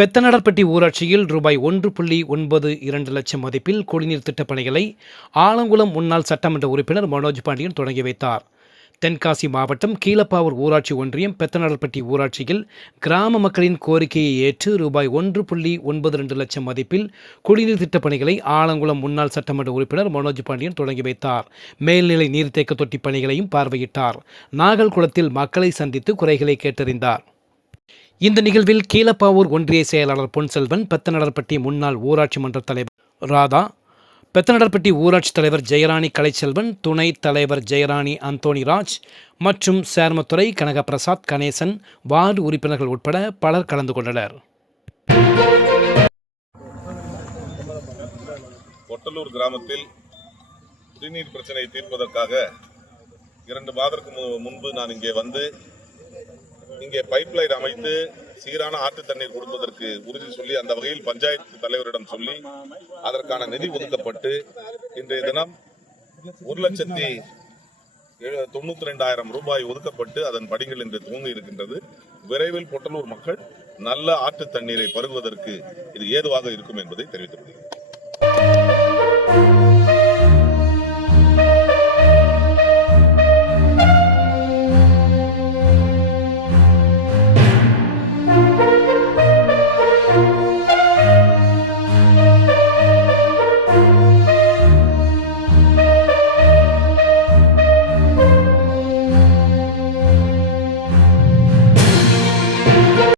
பெத்தநடற்பட்டி ஊராட்சியில் ரூபாய் ஒன்று புள்ளி ஒன்பது இரண்டு லட்சம் மதிப்பில் குடிநீர் திட்டப் பணிகளை ஆலங்குளம் முன்னாள் சட்டமன்ற உறுப்பினர் மனோஜ் பாண்டியன் தொடங்கி வைத்தார். தென்காசி மாவட்டம் கீழப்பாவூர் ஊராட்சி ஒன்றியம் பெத்தநடற்பட்டி ஊராட்சியில் கிராம மக்களின் கோரிக்கையை ஏற்று ரூபாய் ஒன்று புள்ளி ஒன்பது ரெண்டு லட்சம் மதிப்பில் குடிநீர் திட்டப் பணிகளை ஆலங்குளம் முன்னாள் சட்டமன்ற உறுப்பினர் மனோஜ் பாண்டியன் தொடங்கி வைத்தார். மேல்நிலை நீர்த்தேக்க தொட்டி பணிகளையும் பார்வையிட்டார். நாகல்குளத்தில் மக்களை சந்தித்து குறைகளை கேட்டறிந்தார். இந்த நிகழ்வில் கீழப்பாவூர் ஒன்றிய செயலாளர் பொன்செல்வன் பெத்தநடர்பட்டி முன்னாள் ஊராட்சி மன்ற தலைவர் ராதா பெத்தநடர்பட்டி ஊராட்சி தலைவர் ஜெயராணி கலைச்செல்வன் துணைத் தலைவர் ஜெயராணி அந்தோணிராஜ் மற்றும் சேர்மத்துறை கனகபிரசாத் கணேசன் வார்டு உறுப்பினர்கள் உட்பட பலர் கலந்து கொண்டனர். ஒட்டலூர் கிராமத்தில் குடிநீர் பிரச்சனையை தீர்ப்பதற்காக இரண்டு மாதத்திற்கு முன்பு நான் இங்கே வந்து இங்கே பைப் லைன் அமைத்து சீரான ஆற்று தண்ணீர் கொடுப்பதற்கு உறுதி சொல்லி அந்த வகையில் பஞ்சாயத்து தலைவரிடம் சொல்லி அதற்கான நிதி ஒதுக்கப்பட்டு இன்றைய தினம் ஒரு லட்சத்தி தொண்ணூத்தி ரெண்டாயிரம் ரூபாய் ஒதுக்கப்பட்டு அதன் படிகள் இன்று துவங்கி இருக்கின்றது. விரைவில் பொட்டலூர் மக்கள் நல்ல ஆற்று தண்ணீரை பருகுவதற்கு இது ஏதுவாக இருக்கும் என்பதை தெரிவித்துக் கொள்கிறேன்.